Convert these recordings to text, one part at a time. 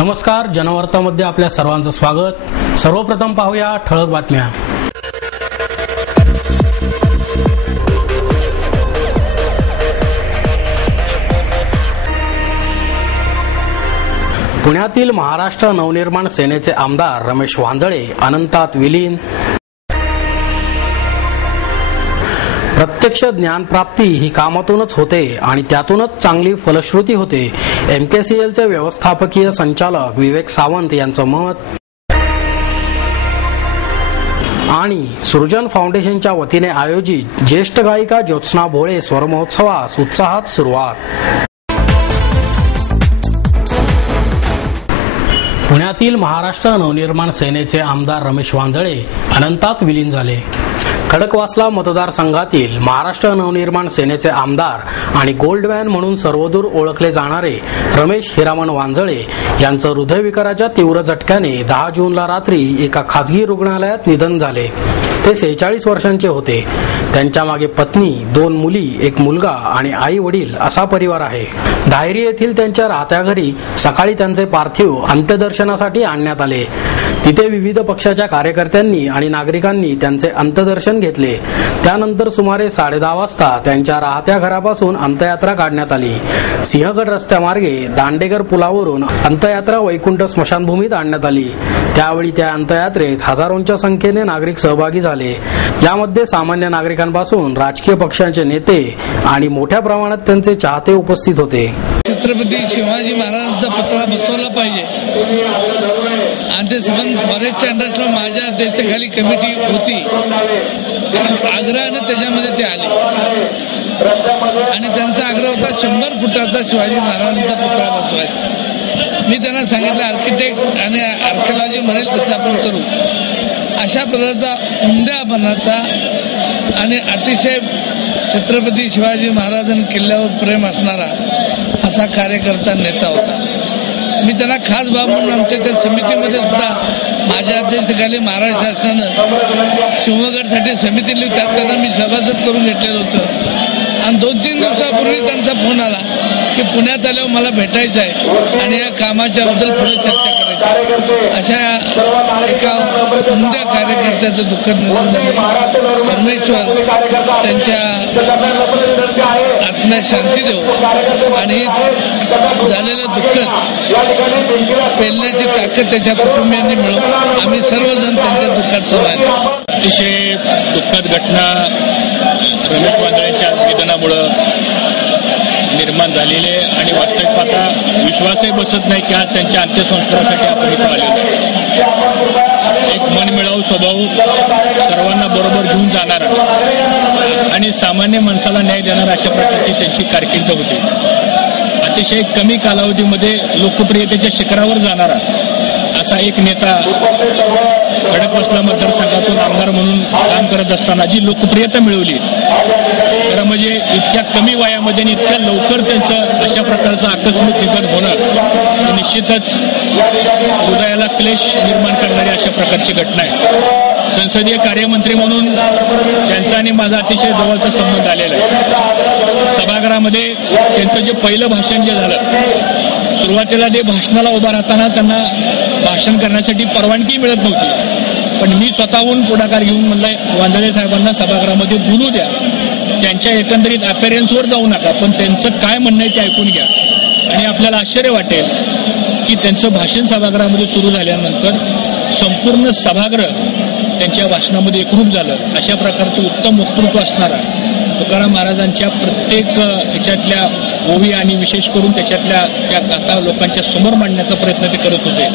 नमस्कार, जनवार्तामध्ये आपल्या सर्वांचं स्वागत। सर्वप्रथम पाहूया ठळक बातम्या। पुण्यातील महाराष्ट्र नवनिर्माण सेनेचे आमदार रमेश वांजळे अनंतात विलीन। प्रत्यक्ष ज्ञानप्राप्ती ही कामातूनच होते आणि त्यातूनच चांगली फलश्रुती होते, एमकेसीएलचे व्यवस्थापकीय संचालक विवेक सावंत यांचं मत। आणि सृजन फाउंडेशनच्या वतीने आयोजित ज्येष्ठ गायिका ज्योत्स्ना भोळे स्वर महोत्सवास उत्साहात सुरुवात। पुण्यातील महाराष्ट्र नवनिर्माण सेनेचे आमदार रमेश वांजळे अनंतात विलीन झाले। खडकवासला मतदारसंघातील महाराष्ट्र नवनिर्माण सेनेचे आमदार आणि गोल्डमॅन म्हणून सर्वदूर ओळखले जाणारे रमेश हिरामण वांजळे यांचं हृदयविकाराच्या तीव्र झटक्याने 10 जूनला रात्री एका खासगी रुग्णालयात निधन झाले। ते 46 वर्षांचे होते। त्यांच्या मागे पत्नी, 2 मुली, 1 मुलगा आणि आई वडील असा परिवार आहे। धायरी येथील त्यांच्या राहत्या घरी सकाळी त्यांचे पार्थिव अंत्यदर्शनासाठी आणण्यात आले। तिथे विविध पक्षाच्या कार्यकर्त्यांनी आणि नागरिकांनी त्यांचे अंत्यदर्शन घेतले। त्यानंतर सुमारे 10:30 वाजता त्यांच्या राहत्या घरापासून अंत्ययात्रा काढण्यात आली। सिंहगड रस्त्यामार्गे दांडेकर पुलावरून अंत्ययात्रा वैकुंठ स्मशानभूमीत आणण्यात आली। त्यावेळी त्या अंत्ययात्रेत हजारोंच्या संख्येने नागरिक सहभागी झाले। यामध्ये सामान्य नागरिकांपासून राजकीय पक्षांचे नेते आणि मोठ्या प्रमाणात त्यांचे चाहते उपस्थित होते। छत्रपती शिवाजी महाराजांचा पुतळा बसवला पाहिजे आणि ते संबंध फॉरेस्टच्या अंडरला माझ्या अध्यक्षतेखाली कमिटी होती। आग्रहाने त्याच्यामध्ये ते आले आणि त्यांचा आग्रह होता 100 फुटाचा शिवाजी महाराजांचा पुतळा बसवायचा। मी त्यांना सांगितलं आर्किटेक्ट आणि आर्किओलॉजी म्हणेल तसं आपण करू। अशा प्रकारचा उमद्यापणाचा आणि अतिशय छत्रपती शिवाजी महाराजांनी किल्ल्यावर प्रेम असणारा असा कार्यकर्ता नेता होता। मी त्यांना खास बाब म्हणून आमच्या त्या समितीमध्ये सुद्धा माझ्या अध्यक्षतेखाली महाराष्ट्र शासनानं शिवगडसाठी समिती नेली, त्यात त्यांना मी सभासद करून घेतलेलं होतं। आणि 2-3 दिवसापूर्वी त्यांचा फोन आला की पुण्यात आल्यावर मला भेटायचं आहे आणि या कामाच्या बद्दल पुढे चर्चा करायची। अशा एका उमद्या कार्यकर्त्याचं दुःखद निधन झालं। परमेश्वर त्यांच्या आत्म्यात शांती देव आणि झालेलं दुःख पेलण्याची ताकद त्याच्या कुटुंबियांनी मिळवून आम्ही सर्वजण त्यांच्या दुःखात सहभागी। अतिशय दुःखद घटना रमेश वांजळेंच्या निधनामुळं निर्माण झालेली आहे आणि वास्तविक पाहता विश्वासही बसत नाही की आज त्यांच्या अंत्यसंस्कारासाठी आपण इथं आलेलो आहे। एक मनमिळावू स्वभाव, सर्वांना बरोबर घेऊन जाणारा आणि सामान्य माणसाला न्याय देणारा अशा प्रकारची त्यांची कारकीर्द होती। अतिशय कमी कालावधीमध्ये लोकप्रियतेच्या शिखरावर जाणारा असा एक नेता खडकवासला मतदारसंघातून आमदार म्हणून काम करत असताना जी लोकप्रियता मिळवली, खरं म्हणजे इतक्या कमी वयामध्ये आणि इतक्या लवकर त्यांचं अशा प्रकारचं आकस्मिक निधन होणं निश्चितच हृदयाला क्लेश निर्माण करणारी अशा प्रकारची घटना आहे। संसदीय कार्यमंत्री म्हणून त्यांचा आणि माझा अतिशय जवळचा संबंध आलेला आहे। सभागृहामध्ये त्यांचं जे पहिलं भाषण जे झालं, सुरुवातीला ते भाषणाला उभा राहताना त्यांना भाषण करण्यासाठी परवानगी मिळत नव्हती, पण मी स्वतःहून पुढाकार घेऊन म्हणलंय वांजळे साहेबांना सभागृहामध्ये बोलू द्या, त्यांच्या एकंदरीत अपीअरन्सवर जाऊ नका, पण त्यांचं काय म्हणणं आहे ते ऐकून घ्या। आणि आपल्याला आश्चर्य वाटेल की त्यांचं भाषण सभागृहामध्ये सुरू झाल्यानंतर संपूर्ण सभागृह त्यांच्या भाषणामध्ये एकरूप झालं। अशा प्रकारचं उत्तम वक्तृत्व असणारा तुकाराम महाराजांच्या प्रत्येक ह्याच्यातल्या ओवी आणि विशेष करून त्याच्यातल्या त्या गाथा लोकांच्या समोर मांडण्याचा प्रयत्न ते करत होते।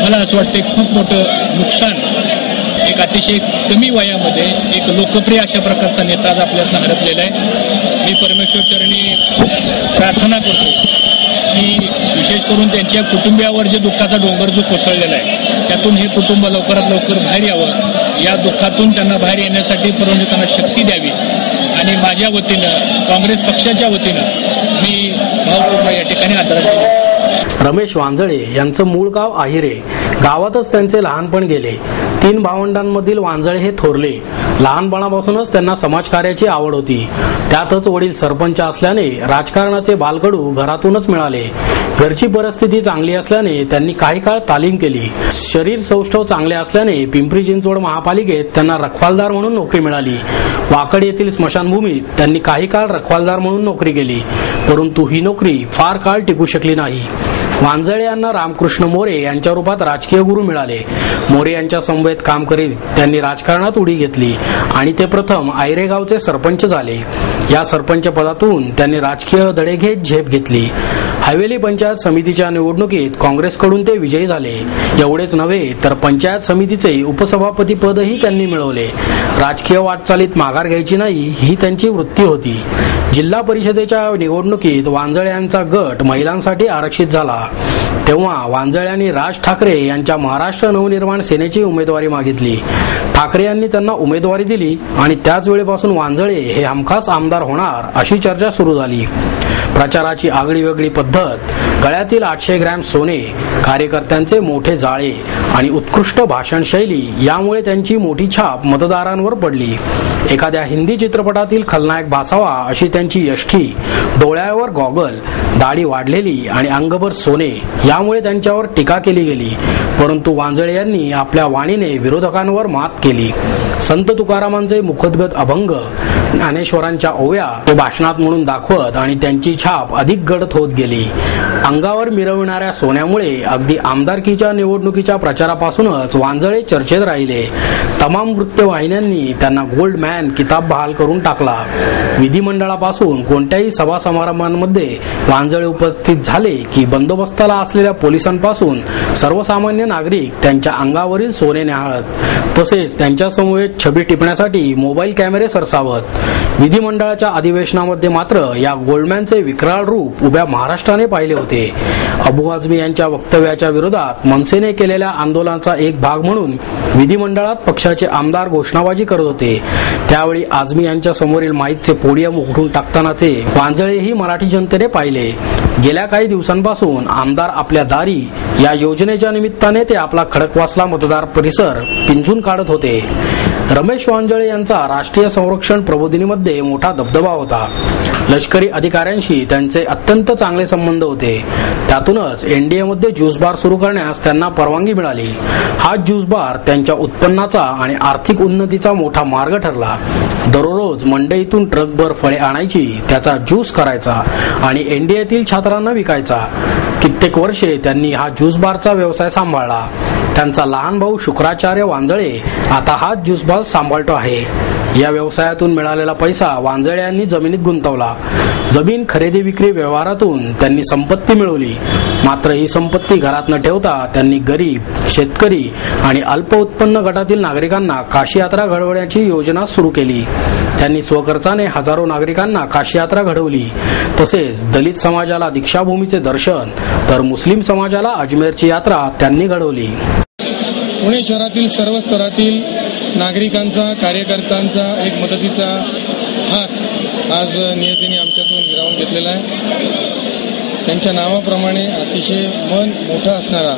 मला असं वाटतं खूप मोठं नुकसान एक अतिशय कमी वयामध्ये एक लोकप्रिय अशा प्रकारचा नेता आज आपल्यातनं हरपलेला आहे। मी परमेश्वरचरणी प्रार्थना करतो की विशेष करून त्यांच्या कुटुंबियावर जे दुःखाचा डोंगर जो कोसळलेला आहे त्यातून हे कुटुंब लवकरात लवकर बाहेर यावं, या दुःखातून त्यांना बाहेर येण्यासाठी परंतु त्यांना शक्ती द्यावी। आणि माझ्या वतीनं, काँग्रेस पक्षाच्या वतीनं मी भावपूर्ण या ठिकाणी आदरांजली। रमेश वांजळे यांचं मूळ गाव आहिरे. गावातच त्यांचे लहानपण गेले. 3 भावंडांमधील वांजळे हे थोरले. लहानपणापासूनच त्यांना समाजकार्याची आवड होती. त्यातच वडील सरपंच असल्याने राजकारणाचे बालकडू घरातूनच मिळाले. घरची परिस्थिती चांगली असल्याने त्यांनी काही काळ तालीम केली. शरीर सौष्ठव चांगले असल्याने पिंपरी चिंचवड महापालिकेत त्यांना रखवालदार म्हणून नोकरी मिळाली. वाकड येथील स्मशानभूमीत त्यांनी काही काळ रखवालदार म्हणून नोकरी केली, परंतु ही नोकरी फार काळ टिकू शकली नाही. वांजळे यांना रामकृष्ण मोरे यांच्या रूपात राजकीय गुरु मिळाले. मोरे यांच्या समवेत काम करीत त्यांनी राजकारणात उडी घेतली आणि ते प्रथम आयरे गावचे सरपंच झाले. या सरपंच पदातून त्यांनी राजकीय धडे घेत झेप घेतली. हवेली पंचायत समितीच्या निवडणुकीत काँग्रेसकडून ते विजयी झाले. एवढेच नव्हे तर पंचायत समितीचे उपसभापती पदही त्यांनी मिळवले. राजकीय वाटचालीत माघार घ्यायची नाही ही त्यांची वृत्ती होती. जिल्हा परिषदेच्या निवडणुकीत वांजळे यांचा गट महिलांसाठी आरक्षित झाला. तेव्हा वांजळे यांनी राज ठाकरे यांच्या महाराष्ट्र नवनिर्माण सेनेची उमेदवारी मागितली. ठाकरे यांनी त्यांना उमेदवारी दिली आणि त्याच वेळेपासून वांजळे हे हमखास आमदार होणार अशी चर्चा सुरू झाली. प्रचाराची आगळी वेगळी पद्धत, गळ्यातील 800 ग्रॅम सोने, कार्यकर्त्यांचे मोठे जाळे आणि उत्कृष्ट भाषण शैली यामुळे त्यांची मोठी छाप मतदारांवर पडली. एखाद्या हिंदी चित्रपटातील खलनायक भासावा अशी त्यांची यष्टी, डोळ्यावर गॉगल, दाढी वाढलेली आणि अंगभर सोने यामुळे त्यांच्यावर टीका केली गेली. परंतु वांजळे यांनी आपल्या वाणीने विरोधकांवर मात केली. संत तुकारामांचे मुखोद्गत अभंग, ज्ञानेश्वरांच्या ओव्या ते भाषणात म्हणून दाखवत आणि त्यांची छाप अधिक गडद होत गेली. अंगावर मिरविणाऱ्या सोन्यामुळे अगदी आमदारकीच्या निवडणुकीच्या प्रचारापासूनच वांजळे चर्चेत राहिले. तमाम वृत्तवाहिन्यांनी त्यांना गोल्ड मॅन किताब बहाल करून टाकला. विधिमंडळापासून कोणत्याही सभा समारंभांमध्ये वांजळे उपस्थित झाले की बंदोबस्ताला असलेल्या पोलिसांपासून सर्वसामान्य नागरिक त्यांच्या अंगावरील सोने न्याहाळत. तसेच त्यांच्या समवेत छबी टिपण्यासाठी मोबाईल कॅमेरे सरसावत. विधिमंडळाच्या अधिवेशनामध्ये मात्र या गोल्डमॅनचे विक्राळ रूप उभ्या महाराष्ट्राने पाहिले होते. अबू आझमी यांच्या वक्तव्याच्या विरोधात मनसेने केलेल्या आंदोलनाचा एक भाग म्हणून विधिमंडळात पक्षाचे आमदार घोषणाबाजी करत होते. त्यावेळी आझमी यांच्या समोरील माईकचे पोडियम उघडून टाकतानाचे वांजळेही मराठी जनतेने पाहिले. गेल्या काही दिवसांपासून आमदार आपल्या दारी या योजनेच्या निमित्ताने ते आपला खडकवासला मतदार परिसर पिंजून काढत होते. रमेश वांजळे यांचा राष्ट्रीय संरक्षण प्रबोधिनीमध्ये मोठा दबदबा होता. लष्करी अधिकाऱ्यांशी त्यांचे अत्यंत चांगले संबंध होते. त्यातूनच एनडीएमध्ये ज्यूस बार सुरू करण्यास त्यांना परवानगी मिळाली. हा ज्यूस बार त्यांच्या उत्पन्नाचा आणि आर्थिक उन्नतीचा मोठा मार्ग ठरला. दररोज मंडईतून ट्रकभर फळे आणायची, त्याचा ज्यूस करायचा आणि एनडीएतील छात्रांना विकायचा. कित्येक वर्षे त्यांनी हा ज्यूस बारचा व्यवसाय सांभाळला. त्यांचा लहान भाऊ शुक्राचार्य वांजळे आता हा ज्यूस बार सांभाळतो आहे. या व्यवसायातून मिळालेला पैसा वांजळे यांनी जमिनीत गुंतवला. जमीन खरेदी विक्री व्यवहारातून त्यांनी संपत्ती मिळवली. मात्र ही संपत्ती घरात न ठेवता त्यांनी गरीब, शेतकरी आणि अल्प उत्पन्न गटातील नागरिकांना काशी यात्रा घडवण्याची योजना सुरू केली. त्यांनी स्वखर्चाने हजारो नागरिकांना काशी यात्रा घडवली. तसेच दलित समाजाला दीक्षाभूमीचे दर्शन तर मुस्लिम समाजाला अजमेरची यात्रा त्यांनी घडवली. पुणे शहरातील सर्व स्तरातील नागरिकांचा, कार्यकर्त्यांचा एक मदतीचा हात आज नियतीने आमच्यातून हिरावून घेतलेला आहे. त्यांच्या नावाप्रमाणे अतिशय मन मोठा असणारा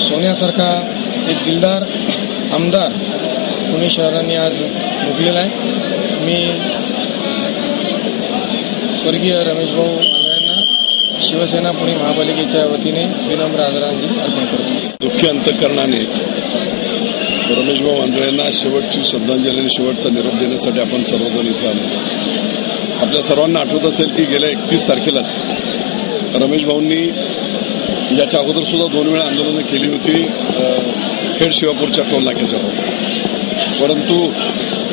सोन्यासारखा एक दिलदार आमदार पुणे शहराने आज मुकलेला आहे. मी स्वर्गीय रमेश भाऊ वांजळेंना शिवसेना पुणे महापालिकेच्या वतीने विनम्र आदरांजली अर्पण करतो. दुःखी अंतःकरणाने रमेश भाऊ वांजळेंना शेवटची श्रद्धांजली आणि शेवटचा निरोप देण्यासाठी आपण सर्वजण इथे आलो. आपल्या सर्वांना आठवत असेल की गेल्या 31 तारखेलाच रमेश भाऊंनी याच्या अगोदर सुद्धा 2 वेळा आंदोलनं केली होती खेड शिवापूरच्या टोल नाक्याच्या. परंतु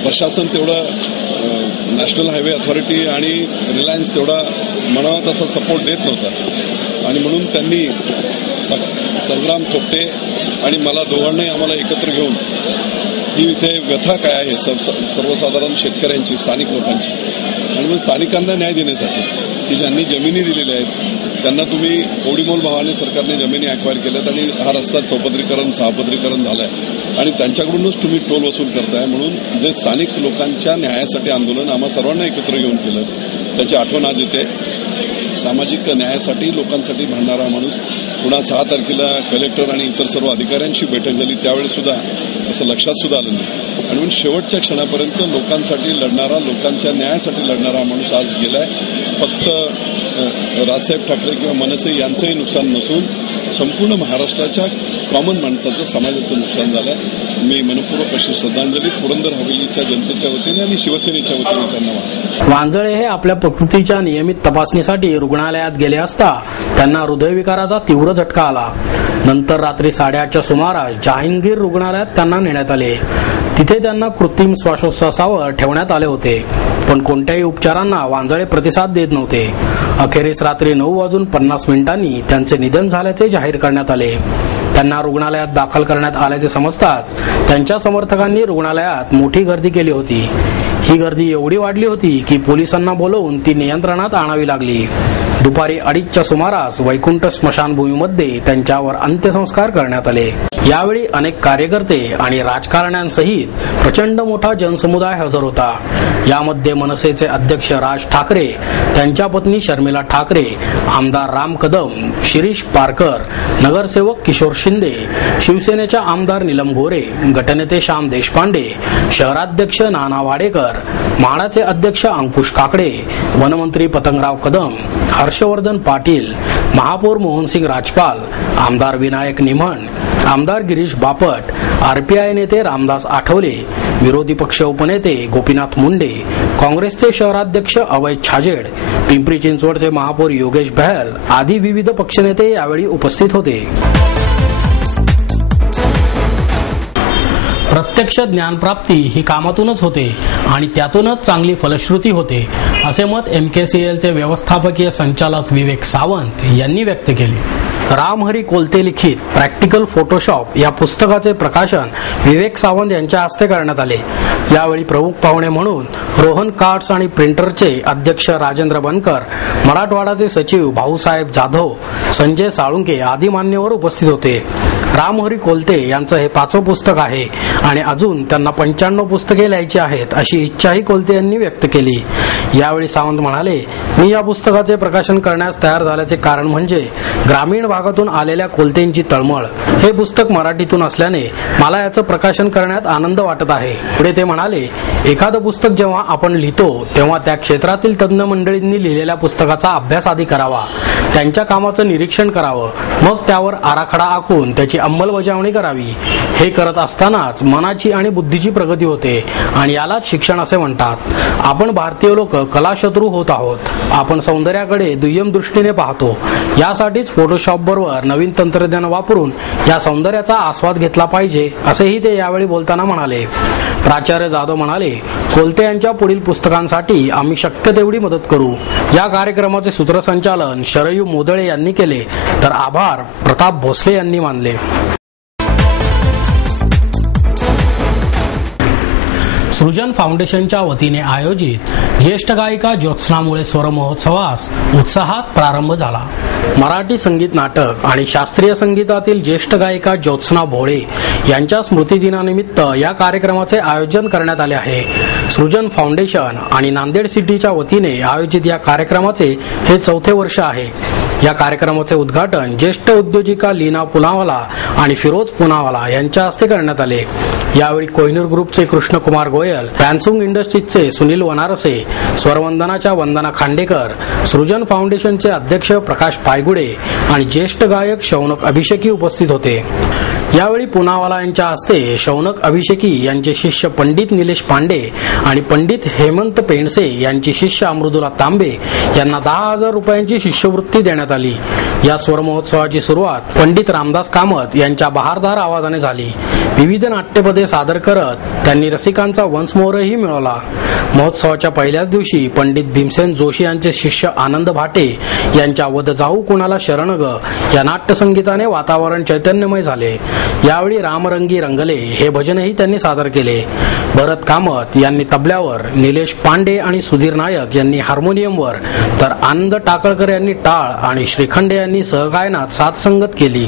प्रशासन तेवढं नॅशनल हायवे अथॉरिटी आणि रिलायन्स तेवढा म्हणावा तसा सपोर्ट देत नव्हता आणि म्हणून त्यांनी संग्राम थोपटे आणि मला दोघांनाही आम्हाला एकत्र घेऊन ही इथे व्यथा काय आहे सर्वसाधारण शेतकऱ्यांची, स्थानिक लोकांची आणि मग स्थानिकांना न्याय देण्यासाठी की ज्यांनी जमिनी दिलेल्या आहेत त्यांना तुम्ही कवडीमोल भावाने सरकारने जमिनी ॲक्वायर केल्यात आणि हा रस्ता चौपदरीकरण 6पदरीकरण झालंय आणि त्यांच्याकडूनच तुम्ही टोल वसूल करताय. म्हणून जे स्थानिक लोकांच्या न्यायासाठी आंदोलन आम्हा सर्वांना एकत्र घेऊन केलं त्याची आठवण आज येते. सामाजिक न्यायासाठी लोकांसाठी भांडणारा माणूस. पुन्हा 6 तारखेला कलेक्टर आणि इतर सर्व अधिकाऱ्यांशी बैठक झाली, त्यावेळी सुद्धा असं लक्षात सुद्धा आलं नाही. आणि म्हणून शेवटच्या क्षणापर्यंत लोकांसाठी लढणारा, लोकांच्या न्यायासाठी लढणारा माणूस आज गेलाय. फक्त राजसाहेब ठाकरे किंवा मनसे यांचंही नुकसान नसून संपूर्ण महाराष्ट्राच्या कॉमन माणसाचं, समाजाचं नुकसान झालंय. मी मनपूर्वक अशी श्रद्धांजली पुरंदर हवेलीच्या जनतेच्या वतीने आणि शिवसेनेच्या वतीने त्यांना वाहतो. वांजळे हे आपल्या प्रकृतीच्या नियमित तपासणीसाठी रुग्णालयात गेले असता त्यांना हृदयविकाराचा तीव्र झटका आला. नंतर रात्री 8:30च्या सुमारास जहांगीर रुग्णालयात त्यांना नेण्यात आले. तिथे त्यांना कृत्रिम श्वासोच्छवासावर ठेवण्यात आले होते, पण कोणत्याही उपचारांना वांजळे प्रतिसाद देत नव्हते. अखेरीस रात्री 9:50 त्यांचे निधन झाल्याचे जाहीर करण्यात आले. त्यांना रुग्णालयात दाखल करण्यात आल्याचे समजताच त्यांच्या समर्थकांनी रुग्णालयात मोठी गर्दी केली होती. ही गर्दी एवढी वाढली होती की पोलिसांना बोलवून ती नियंत्रणात आणावी लागली. दुपारी 2:30च्या सुमारास वैकुंठ स्मशानभूमीमध्ये त्यांच्यावर अंत्यसंस्कार करण्यात आले. यावेळी अनेक कार्यकर्ते आणि राजकारण्यांसहित प्रचंड मोठा जनसमुदाय हजर होता. यामध्ये मनसेचे अध्यक्ष राज ठाकरे, त्यांच्या पत्नी शर्मिला ठाकरे, आमदार राम कदम, शिरीष पारकर, नगरसेवक किशोर शिंदे, शिवसेनेच्या आमदार नीलम गोरे, गटनेते श्याम देशपांडे, शहराध्यक्ष नाना वाडेकर, म्हाडाचे अध्यक्ष अंकुश काकडे, वनमंत्री पतंगराव कदम, हर्षवर्धन पाटील, महापौर मोहनसिंग राजपाल, आमदार विनायक निमण, आमदार गिरीश बापट, आरपीआय नेते रामदास आठवले, विरोधी पक्ष उपनेते गोपीनाथ मुंडे, काँग्रेसचे शहराध्यक्ष अभय छाजेड, पिंपरी चिंचवडचे महापौर योगेश बहल आदी विविध पक्षनेते यावेळी उपस्थित होते. प्रत्यक्ष ज्ञानप्राप्ती ही कामातूनच होते आणि त्यातूनच चांगली फलश्रुती होते, असे मत MKCLचे व्यवस्थापकीय संचालक विवेक सावंत यांनी व्यक्त केले. रामहरी कोलते लिखित प्रॅक्टिकल फोटोशॉप या पुस्तकाचे प्रकाशन विवेक सावंत यांच्या हस्ते करण्यात आले. यावेळी प्रमुख पाहुणे म्हणून रोहन कार्ड्स आणि प्रिंटरचे अध्यक्ष राजेंद्र बनकर, मराठवाडाचे सचिव भाऊसाहेब जाधव, संजय साळुंके आदी मान्यवर उपस्थित होते. रामहरी कोलते यांचं हे 5वं पुस्तक आहे आणि अजून त्यांना 95 पुस्तके लिहायची आहेत, अशी इच्छाही कोलते यांनी व्यक्त केली. यावेळी सावंत म्हणाले, मी या पुस्तकाचे प्रकाशन करण्यास तयार झाल्याचे कारण म्हणजे ग्रामीण भागातून आलेल्या कोलतेंची तळमळ. हे पुस्तक मराठीतून असल्याने मला याचं प्रकाशन करण्यात आनंद वाटत आहे. पुढे ते म्हणाले, एखादं पुस्तक जेव्हा आपण लिहितो तेव्हा त्या क्षेत्रातील तज्ञ मंडळींनी लिहिलेल्या पुस्तकाचा अभ्यास आधी करावा, त्यांच्या कामाचं निरीक्षण करावं, मग त्यावर आराखडा आखून त्याची अंमलबजावणी करावी. हे करत असतानाच मनाची आणि बुद्धीची प्रगती होते आणि यालाच शिक्षण असे म्हणतात. आपण भारतीय लोक कलाशत्रू होत आहोत. आपण सौंदर्याकडे दुय्यम दृष्टीने पाहतो. यासाठीच फोटोशॉप बरोबर नवीन तंत्रज्ञान वापरून या सौंदर्याचा आस्वाद घेतला पाहिजे, असेही ते यावेळी बोलताना म्हणाले. प्राचार्य जाधव म्हणाले, कोलते यांच्या पुढील पुस्तकांसाठी आम्ही शक्य तेवढी मदत करू. या कार्यक्रमाचे सूत्रसंचालन शरयू मोदळे यांनी केले, तर आभार प्रताप भोसले यांनी मानले. सृजन फाउंडेशनच्या वतीने आयोजित ज्येष्ठ गायिका ज्योत्स्ना मुळे स्वर महोत्सवास उत्साहात प्रारंभ झाला. मराठी संगीत नाटक आणि शास्त्रीय संगीतातील ज्येष्ठ गायिका ज्योत्स्ना भोळे यांच्या स्मृतिदिनानिमित्त या कार्यक्रमाचे आयोजन करण्यात आले आहे. सृजन फाउंडेशन आणि नांदेड सिटीच्या वतीने आयोजित या कार्यक्रमाचे हे 4थे वर्ष आहे. या कार्यक्रमाचे उद्घाटन ज्येष्ठ उद्योजिका लीना पुनावाला आणि फिरोज पुनावाला यांच्या हस्ते करण्यात आले. यावेळी कोहिनूर ग्रुपचे कृष्णकुमार गोयल, सॅमसंग इंडस्ट्रीजचे सुनील वनारसे, स्वरवंदनाच्या वंदना खांडेकर, सृजन फाउंडेशनचे अध्यक्ष प्रकाश पायगुडे आणि ज्येष्ठ गायक शौनक अभिषेकी उपस्थित होते. यावेळी पुनावाला यांच्या हस्ते शौनक अभिषेकी यांचे शिष्य पंडित निलेश पांडे आणि पंडित हेमंत पेंडसे यांची शिष्य अमृदुला तांबे यांना 10,000 रुपयांची शिष्यवृत्ती देण्यात आली. या स्वर महोत्सवाची सुरुवात पंडित रामदास कामत यांच्या बहारदार आवाजाने झाली. विविध नाट्यपदे सादर करत त्यांनी रसिकांचा वंशमोहरही मिळवला. महोत्सवाच्या पहिल्याच दिवशी पंडित भीमसेन जोशी यांचे शिष्य आनंद भाटे यांच्या वद जाऊ कुणाला शरण ग या नाट्यसंगीताने वातावरण चैतन्यमय झाले. यावेळी रामरंगी रंगले हे भजनही त्यांनी सादर केले. भरत कामत यांनी तबल्यावर, निलेश पांडे आणि सुधीर नायक यांनी हार्मोनियमवर, तर आनंद टाकळकर यांनी टाळ आणि श्रीखंडे यांनी सहगायनात साथसंगत केली.